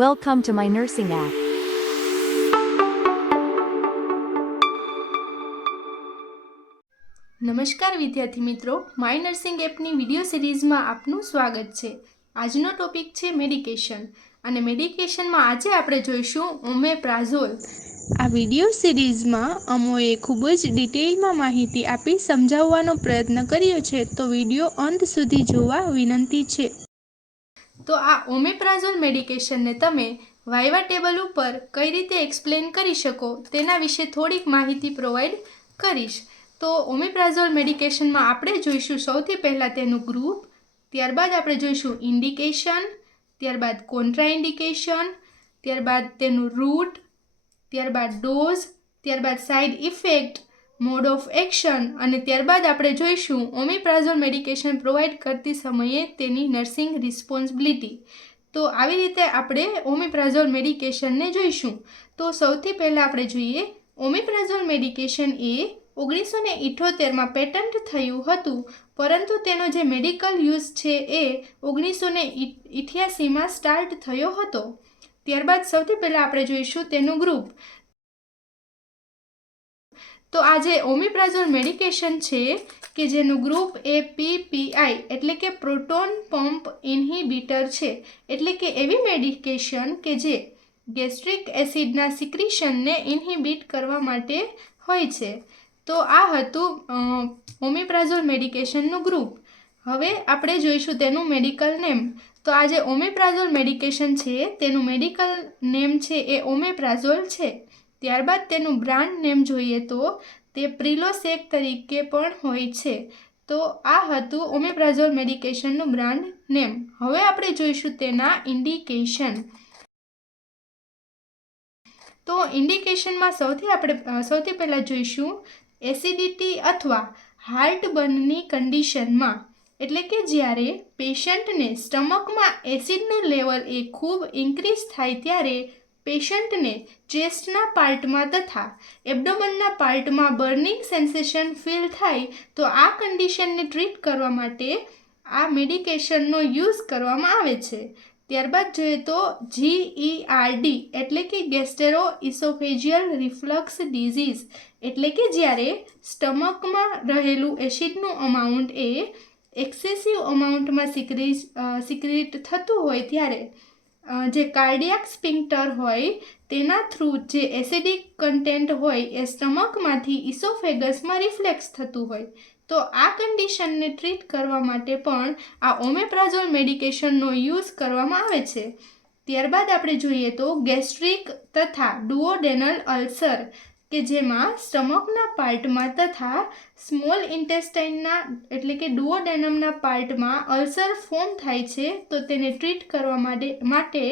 Welcome to my nursing app. નમસ્કાર વિદ્યાર્થી મિત્રો માય નર્સિંગ એપની વીડિયો સિરીઝમાં આપનું સ્વાગત છે. આજનો ટોપિક છે મેડિકેશન અને મેડિકેશનમાં આજે આપણે જોઈશું ઓમેપ્રાઝોલ. આ વીડિયો સિરીઝમાં અમોએ ખૂબ જ ડિટેલમાં માહિતી આપી સમજાવવાનો પ્રયત્ન કર્યો છે તો વીડિયો અંત સુધી જોવા વિનંતી છે. તો આ ઓમેપ્રાઝોલ મેડિકેશનને તમે વાયવા ટેબલ ઉપર કઈ રીતે એક્સપ્લેન કરી શકો તેના વિશે થોડીક માહિતી પ્રોવાઈડ કરીશ. તો ઓમેપ્રાઝોલ મેડિકેશનમાં આપણે જોઈશું સૌથી પહેલાં તેનું ગ્રુપ, ત્યારબાદ આપણે જોઈશું ઇન્ડિકેશન, ત્યારબાદ કોન્ટ્રાઇન્ડિકેશન, ત્યારબાદ તેનું રૂટ, ત્યારબાદ ડોઝ, ત્યારબાદ side effect mode of action અને ત્યારબાદ આપણે જોઈશું ઓમિપ્રાઝોલ મેડિકેશન પ્રોવાઈડ કરતી સમયે તેની નર્સિંગ રિસ્પોન્સિબિલિટી. તો આવી રીતે આપણે ઓમિપ્રાઝોલ મેડિકેશનને જોઈશું. તો સૌથી પહેલાં આપણે જોઈએ, ઓમિપ્રાઝોલ મેડિકેશન એ ઓગણીસો ને ઇઠોતેરમાં પેટન્ટ થયું હતું, પરંતુ તેનો જે મેડિકલ યુઝ છે એ ઓગણીસો ને ઇઠ્યાસીમાં સ્ટાર્ટ થયો હતો. ત્યારબાદ સૌથી પહેલાં આપણે જોઈશું તેનું ગ્રુપ. તો આ જે ઓમિપ્રાઝોલ મેડિકેશન છે કે જેનું ગ્રુપ એ પીપીઆઈ એટલે કે પ્રોટોન પંપ ઇન્હિબિટર છે. એટલે કે એવી મેડિકેશન કે જે ગેસ્ટ્રિક એસિડના સિક્રિશનને ઇન્હિબિટ કરવા માટે હોય છે. તો આ હતું ઓમિપ્રાઝોલ મેડિકેશનનું ગ્રુપ. હવે આપણે જોઈશું તેનું મેડિકલ નેમ. તો આ જે ઓમેપ્રાઝોલ મેડિકેશન છે, તેનું મેડિકલ નેમ છે એ ઓમેપ્રાઝોલ છે. ત્યારબાદ તેનું બ્રાન્ડ નેમ જોઈએ તો તે પ્રિલોસેક તરીકે પણ હોય છે. તો આ હતું ઓમેપ્રાઝોલ મેડિકેશનનું બ્રાન્ડ નેમ. હવે આપણે જોઈશું તેના ઇન્ડિકેશન. તો ઇન્ડિકેશનમાં સૌથી આપણે સૌથી પહેલાં જોઈશું એસિડિટી અથવા હાર્ટબર્નની કન્ડિશનમાં એટલે કે જ્યારે પેશન્ટને સ્ટમકમાં એસિડનું લેવલ એ ખૂબ ઇન્ક્રીઝ થાય ત્યારે પેશન્ટને ચેસ્ટના પાર્ટમાં તથા એબડોમનના પાર્ટમાં બર્નિંગ સેન્સેશન ફીલ થાય તો આ કન્ડિશનને ટ્રીટ કરવા માટે આ મેડિકેશનનો યુઝ કરવામાં આવે છે. ત્યારબાદ જોઈએ તો જીઈઆરડી એટલે કે ગેસ્ટેરો ઇસોફેજિયલ રિફ્લક્સ ડિઝીઝ, એટલે કે જ્યારે સ્ટમકમાં રહેલું એસિડનું અમાઉન્ટ એ એક્સેસિવ અમાઉન્ટમાં સિક્રી સિક્રિટ થતું હોય ત્યારે જે કાર્ડિયાક સ્પિંક્ટર હોય, તેના થ્રુ જે એસિડિક કન્ટેન્ટ હોય, એ સ્ટમકમાંથી ઇસોફેગસમાં રિફ્લેક્સ થતું હોય. તો આ કન્ડિશનને ટ્રીટ કરવા માટે પણ આ ઓમેપ્રાઝોલ મેડિકેશનનો યુઝ કરવામાં આવે છે. ત્યારબાદ આપણે જોઈએ તો ગેસ્ટ્રિક તથા ડુઓડેનલ અલ્સર. કે જેમાં સ્ટમકના પાર્ટમાં તથા સ્મોલ ઇન્ટેસ્ટાઇનના એટલે કે ડુઓડેનમના પાર્ટમાં અલ્સર ફોર્મ થાય છે, તો તેને ટ્રીટ કરવા માટે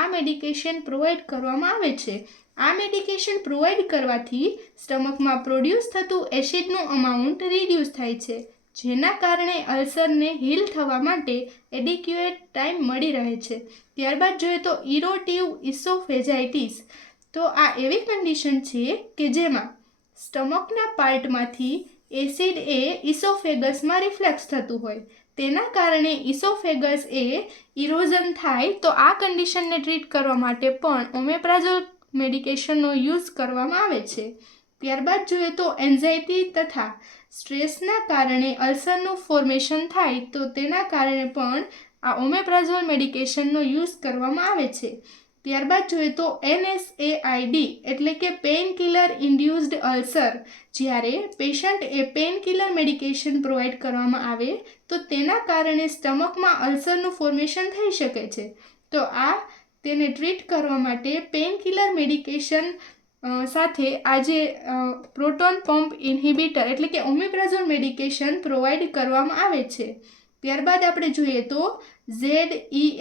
આ મેડિકેશન પ્રોવાઈડ કરવામાં આવે છે. આ મેડિકેશન પ્રોવાઈડ કરવાથી સ્ટમકમાં પ્રોડ્યુસ થતું એસિડનું અમાઉન્ટ રિડ્યુસ થાય છે, જેના કારણે અલ્સરને હીલ થવા માટે એડિક્યુએટ ટાઈમ મળી રહે છે. ત્યારબાદ જોઈએ તો ઇરોટિવ ઇસોફેજાઇટિસ. તો આ એવી કન્ડિશન છે કે જેમાં સ્ટમકના પાર્ટમાંથી એસિડ એ ઇસોફેગસમાં રિફ્લેક્સ થતું હોય. તેના કારણે ઇસોફેગસ એ ઇરોઝન થાય તો આ કન્ડિશનને ટ્રીટ કરવા માટે પણ ઓમેપ્રાઝોલ મેડિકેશનનો યુઝ કરવામાં આવે છે. ત્યારબાદ જોઈએ તો એન્ઝાયટી તથા સ્ટ્રેસના કારણે અલ્સરનું ફોર્મેશન થાય તો તેના કારણે પણ આ ઓમેપ્રાઝોલ મેડિકેશનનો યુઝ કરવામાં આવે છે. ત્યારબાદ જોઈએ તો એનએસએઆઈડી એટલે કે પેઇન કિલર ઇન્ડ્યુસ્ડ અલ્સર જ્યારે પેશન્ટ એ પેઇન કિલર મેડિકેશન પ્રોવાઈડ કરવામાં આવે, તો તેના કારણે સ્ટમકમાં અલ્સરનું ફોર્મેશન થઈ શકે છે. તો આ તેને ટ્રીટ કરવા માટે પેઇન કિલર મેડિકેશન સાથે આજે પ્રોટોન પંપ ઇન્હિબિટર એટલે કે ઓમિપ્રાઝોલ મેડિકેશન પ્રોવાઈડ કરવામાં આવે છે. ત્યારબાદ આપણે જોઈએ તો ઝેડ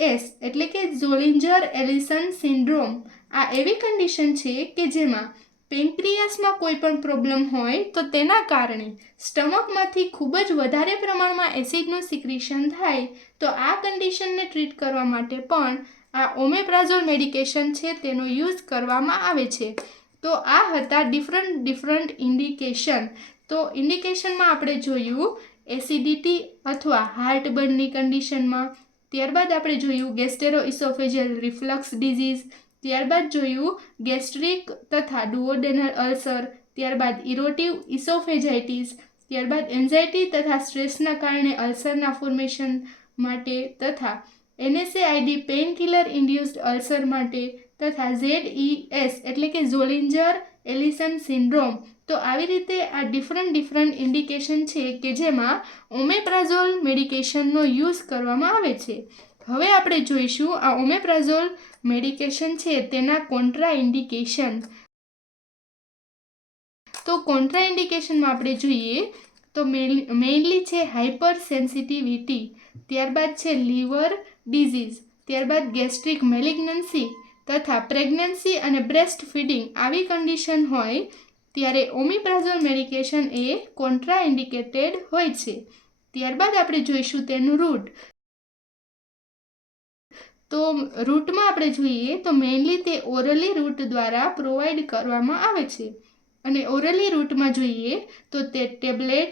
એસ એટલે કે ઝોલિન્જર એલિસન સિન્ડ્રોમ. આ એવી કન્ડિશન છે કે જેમાં પેન્ક્રિયાસમાં કોઈ પણ પ્રોબ્લેમ હોય તો તેના કારણે સ્ટમકમાંથી ખૂબ જ વધારે પ્રમાણમાં એસિડનું સિક્રિશન થાય. તો આ કન્ડિશનને ટ્રીટ કરવા માટે પણ આ ઓમેપ્રાઝોલ મેડિકેશન છે તેનો યુઝ કરવામાં આવે છે. તો આ હતા ડિફરન્ટ ડિફરન્ટ ઇન્ડિકેશન તો ઇન્ડિકેશનમાં આપણે જોયું એસિડિટી અથવા હાર્ટબર્નની કન્ડિશનમાં. ત્યારબાદ આપણે જોયું ગેસ્ટેરો ઇસોફેજિયલ રિફ્લક્સ ડિઝીઝ. ત્યારબાદ જોયું ગેસ્ટ્રિક તથા ડુઓડેનલ અલ્સર. ત્યારબાદ ઇરોટિવ ઇસોફેજાઇટીસ. ત્યારબાદ એન્ઝાઇટી તથા સ્ટ્રેસના કારણે અલ્સરના ફોર્મેશન માટે તથા NSAID pain killer induced ulcer માટે તથા ઝેડ એસ એટલે કે ઝોલિન્જર એલિસન સિન્ડ્રોમ તો આવી રીતે આ ડિફરન્ટ ડિફરન્ટ ઇન્ડિકેશન છે કે જેમાં ઓમેપ્રાઝોલ મેડિકેશનનો યુઝ કરવામાં આવે છે. હવે આપણે જોઈશું આ ઓમેપ્રાઝોલ મેડિકેશન છે તેના કોન્ટ્રા ઇન્ડિકેશન તો કોન્ટ્રા ઇન્ડિકેશનમાં આપણે જોઈએ તો મેઇનલી છે હાઇપર સેન્સિટિવિટી ત્યારબાદ છે લીવર ડિઝીઝ ત્યારબાદ ગેસ્ટ્રિક મેલિગ્નન્સી તથા પ્રેગ્નન્સી અને બ્રેસ્ટ ફીડિંગ આવી કન્ડિશન હોય ત્યારે ઓમિપ્રાઝોલ મેડિકેશન એ કોન્ટ્રા ઇન્ડિકેટેડ હોય છે. ત્યારબાદ આપણે જોઈશું તેનું રૂટ તો રૂટમાં આપણે જોઈએ તો મેઇનલી તે ઓરલી રૂટ દ્વારા પ્રોવાઈડ કરવામાં આવે છે. અને ઓરલી રૂટમાં જોઈએ તો તે ટેબ્લેટ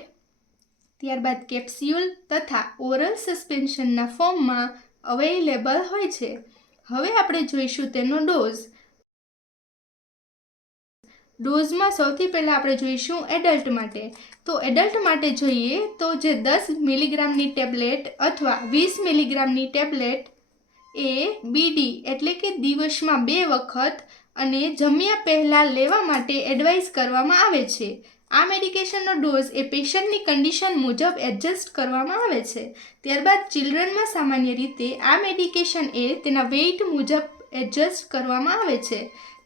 ત્યારબાદ કેપ્સ્યુલ તથા ઓરલ સસ્પેન્શનના ફોર્મમાં અવેલેબલ હોય છે. હવે આપણે જોઈશું તેનો ડોઝ ડોઝમાં સૌથી પહેલાં આપણે જોઈશું એડલ્ટ માટે. તો એડલ્ટ માટે જોઈએ તો જે દસ મિલીગ્રામની ટેબ્લેટ અથવા વીસ મિલીગ્રામની ટેબ્લેટ એ બીડી એટલે કે દિવસમાં બે વખત અને જમ્યા પહેલાં લેવા માટે એડવાઇસ કરવામાં આવે છે. આ મેડિકેશનનો ડોઝ એ પેશન્ટની કન્ડિશન મુજબ એડજસ્ટ કરવામાં આવે છે. ત્યારબાદ ચિલ્ડ્રનમાં સામાન્ય રીતે આ મેડિકેશન એ તેના વેઇટ મુજબ એડજસ્ટ કરવામાં આવે છે.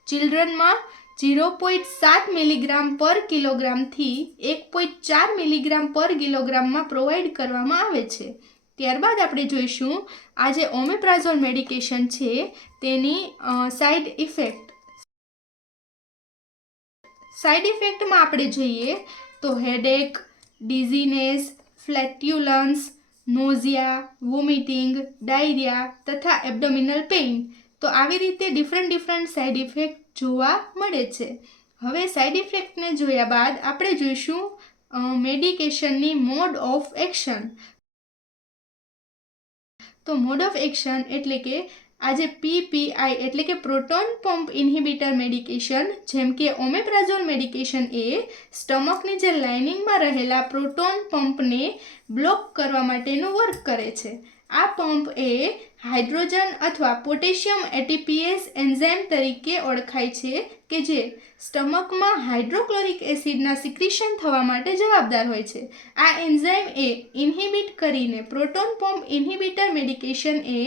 ચિલ્ડ્રનમાં ઝીરો પોઈન્ટ સાત મિલીગ્રામ પર કિલોગ્રામથી એક પોઈન્ટ ચાર મિલીગ્રામ પર કિલોગ્રામમાં પ્રોવાઈડ કરવામાં આવે છે. ત્યારબાદ આપણે જોઈશું, આ જે ઓમેપ્રાઝોલ મેડિકેશન છે, તેની સાઈડ ઇફેક્ટ. સાઈડ ઇફેક્ટમાં આપણે જોઈએ તો headache, dizziness, flatulence, nausea, vomiting, diarrhoea તથા એબડોમિનલ પેઇન. તો આવી રીતે ડિફરન્ટ ડિફરન્ટ સાઈડ ઇફેક્ટ જોવા મળે છે. હવે સાઈડ ઇફેક્ટને જોયા બાદ આપણે જોઈશું મેડિકેશનની મોડ ઓફ એક્શન તો મોડ ઓફ એક્શન એટલે કે આજે પીપીઆઈ એટલે કે પ્રોટોન પંપ ઇન્હિબિટર મેડિકેશન જેમ કે ઓમેપ્રાઝોલ મેડિકેશન એ સ્ટમકની જે લાઇનિંગમાં રહેલા પ્રોટોન પંપને બ્લોક કરવા માટેનું વર્ક કરે છે. આ પંપ એ હાઇડ્રોજન અથવા પોટેશિયમ એટીપીએસ એન્ઝાઇમ તરીકે ઓળખાય છે કે જે સ્ટમકમાં હાઇડ્રોક્લોરિક એસિડના સિક્રિશન થવા માટે જવાબદાર હોય છે. આ એન્ઝાઇમ એ ઇન્હિબિટ કરીને પ્રોટોન પોમ્પ ઇન્હિબિટર મેડિકેશન એ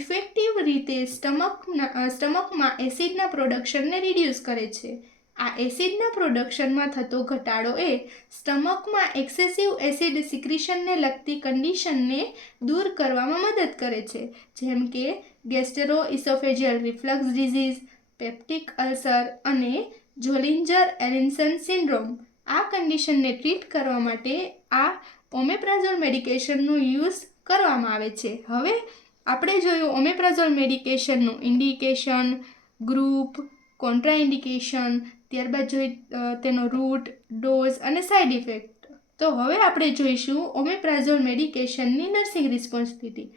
ઇફેક્ટિવ રીતે સ્ટમકના, સ્ટમકમાં એસિડના પ્રોડક્શનને રિડ્યુસ કરે છે. આ એસિડના પ્રોડક્શનમાં થતો ઘટાડો એ સ્ટમકમાં એક્સેસિવ એસિડ સિક્રિશનને લગતી કન્ડિશનને દૂર કરવામાં મદદ કરે છે. જેમ કે gastro oesophageal reflux disease, peptic ulcer અને જોલિન્જર એલિન્સન સિન્ડ્રોમ. આ કન્ડિશનને ટ્રીટ કરવા માટે આ ઓમેપ્રાઝોલ મેડિકેશનનો યુઝ કરવામાં આવે છે. હવે આપણે જોયું ઓમેપ્રાઝોલ મેડિકેશનનું ઇન્ડિકેશન, ગ્રુપ, કોન્ટ્રાઇન્ડિકેશન ત્યારબાદ જોઈ તેનો રૂટ ડોઝ અને સાઇડ ઇફેક્ટ તો હવે આપણે જોઈશું ઓમેપ્રાઝોલ મેડિકેશનની નર્સિંગ રિસ્પોન્સિબિલિટી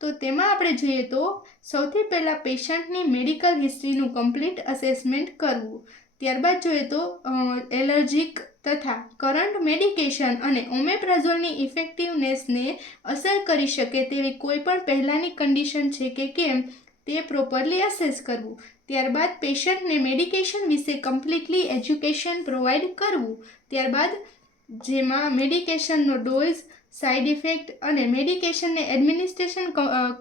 તો તેમાં આપણે જોઈએ તો સૌથી પહેલાં પેશન્ટની મેડિકલ હિસ્ટ્રીનું કમ્પ્લીટ અસેસમેન્ટ કરવું. ત્યારબાદ જોઈએ તો એલર્જીક તથા કરંટ મેડિકેશન અને ઓમેપ્રાઝોલની ઇફેક્ટિવનેસને અસર કરી શકે તેવી કોઈ પણ પહેલાંની કન્ડિશન છે કે કેમ, તે પ્રોપરલી અસેસ કરવું. ત્યારબાદ પેશન્ટને મેડિકેશન વિશે કમ્પ્લીટલી એજ્યુકેશન પ્રોવાઈડ કરવું. ત્યારબાદ જેમાં મેડિકેશનનો ડોઝ સાઇડ ઇફેક્ટ અને મેડિકેશનને એડમિનિસ્ટ્રેશન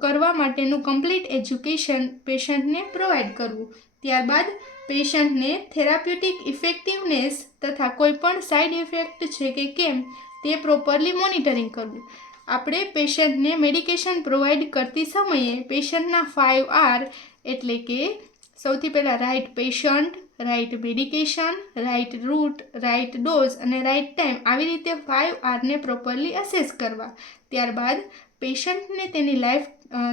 કરવા માટેનું કમ્પ્લીટ એજ્યુકેશન પેશન્ટને પ્રોવાઈડ કરવું. ત્યારબાદ પેશન્ટને થેરાપ્યુટિક ઇફેક્ટિવનેસ તથા કોઈપણ સાઇડ ઇફેક્ટ છે કે કેમ, તે પ્રોપરલી મોનિટરિંગ કરવું. આપણે પેશન્ટને મેડિકેશન પ્રોવાઈડ કરતી સમયે પેશન્ટના ફાઇવ આર એટલે કે સૌથી પહેલાં right patient right medication right route right dose અને રાઇટ ટાઈમ આવી રીતે ફાઇવ આરને પ્રોપરલી અસેસ કરવા. ત્યારબાદ પેશન્ટને તેની લાઈફ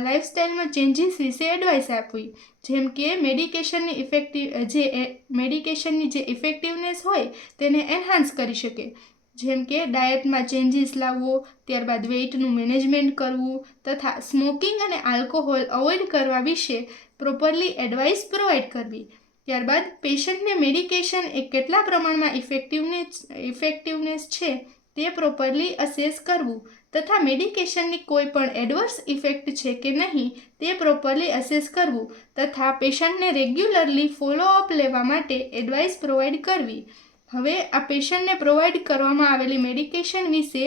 લાઈફસ્ટાઈલમાં ચેન્જીસ વિશે એડવાઇસ આપવી. જેમ કે મેડિકેશનની ઇફેક્ટિવ જે મેડિકેશનની જે ઇફેક્ટિવનેસ હોય તેને એન્હાન્સ કરી શકે. જેમ કે ડાયટમાં ચેન્જીસ લાવવો, ત્યારબાદ વેઇટનું મેનેજમેન્ટ કરવું, તથા સ્મોકિંગ અને આલ્કોહોલ અવોઇડ કરવા વિશે પ્રોપરલી એડવાઇસ પ્રોવાઈડ કરવી. ત્યારબાદ પેશન્ટને મેડિકેશન એ કેટલા પ્રમાણમાં ઇફેક્ટિવનેસ ઇફેક્ટિવનેસ છે તે પ્રોપરલી અસેસ કરવું તથા મેડિકેશનની કોઈ પણ એડવર્સ ઇફેક્ટ છે કે નહીં તે પ્રોપરલી અસેસ કરવું તથા પેશન્ટને રેગ્યુલરલી ફોલોઅપ લેવા માટે એડવાઇસ પ્રોવાઈડ કરવી. હવે આ પેશન્ટને પ્રોવાઈડ કરવામાં આવેલી મેડિકેશન વિશે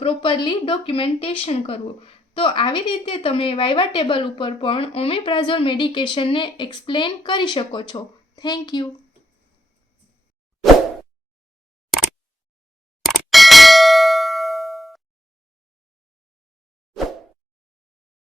પ્રોપરલી ડોક્યુમેન્ટેશન કરવું. તો આવી રીતે તમે વાઇવા ટેબલ ઉપર પણ ઓમેપ્રાઝોલ મેડિકેશનને એક્સપ્લેન કરી શકો છો. Thank you